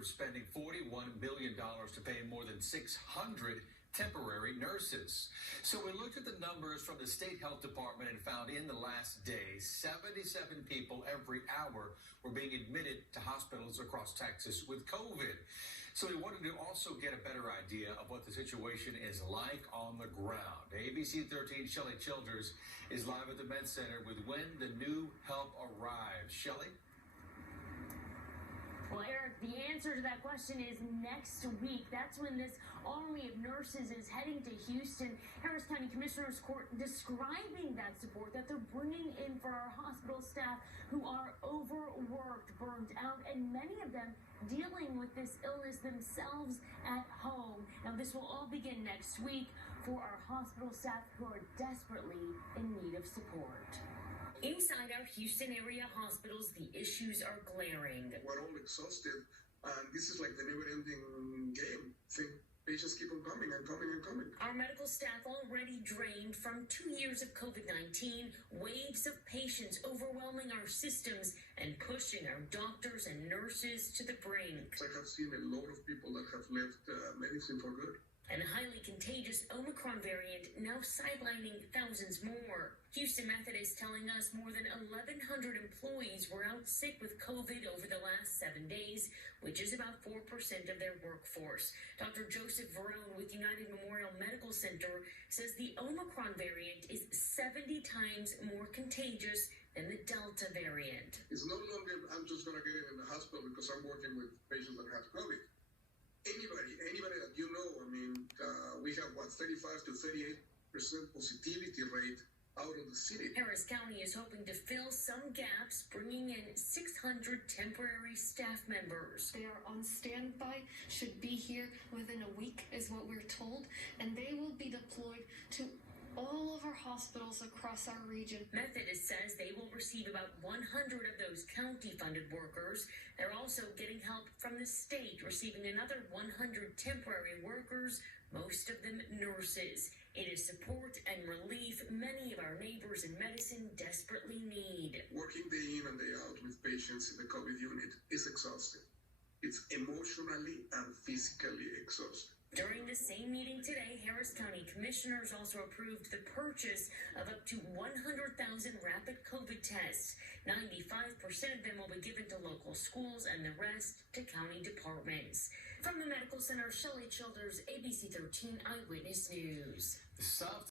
approved spending $41 million to pay more than 600 temporary nurses. So we looked at the numbers from the state health department and found in the last days, 77 people every hour were being admitted to hospitals across Texas with COVID. So we wanted to also get a better idea of what the situation is like on the ground. ABC 13 Shelley Childers is live at the Med Center with when the new help arrives. Shelley? Well, Eric, the answer to that question is next week. That's when this army of nurses is heading to Houston. Harris County Commissioner's Court describing that support that they're bringing in for our hospital staff who are overworked, burned out, and many of them dealing with this illness themselves at home. Now, this will all begin next week for our hospital staff who are desperately in need of support. Inside our Houston area hospitals, the issues are glaring. We're all exhausted, and this is like the never-ending game. Patients keep on coming and coming and coming. Our medical staff already drained from 2 years of COVID-19, waves of patients overwhelming our systems and pushing our doctors and nurses to the brink. I have seen a lot of people that have left medicine for good. And highly contagious Omicron variant now sidelining thousands more. Houston Methodist telling us more than 1,100 employees were out sick with COVID over the last 7 days, which is about 4% of their workforce. Dr. Joseph Verone with United Memorial Medical Center says the Omicron variant is 70 times more contagious than the Delta variant. It's no longer, I'm just going to get in the hospital because I'm working with patients that have COVID. Anybody that you know, we have 35 to 38% positivity rate out of the city. Harris County is hoping to fill some gaps, bringing in 600 temporary staff members. They are on standby, should be here within a week is what we're told, and they will be deployed to all of our hospitals across our region. Methodist says they will receive about 100 of those county-funded workers. They're also getting help from the state, receiving another 100 temporary workers, most of them nurses. It is support and relief many of our neighbors in medicine desperately need. Working day in and day out with patients in the COVID unit is exhausting. It's emotionally and physically exhausting. During the same meeting today, Harris County commissioners also approved the purchase of up to 100,000 rapid COVID tests. 95% of them will be given to local schools and the rest to county departments. From the Medical Center, Shelley Childers, ABC 13 Eyewitness News. South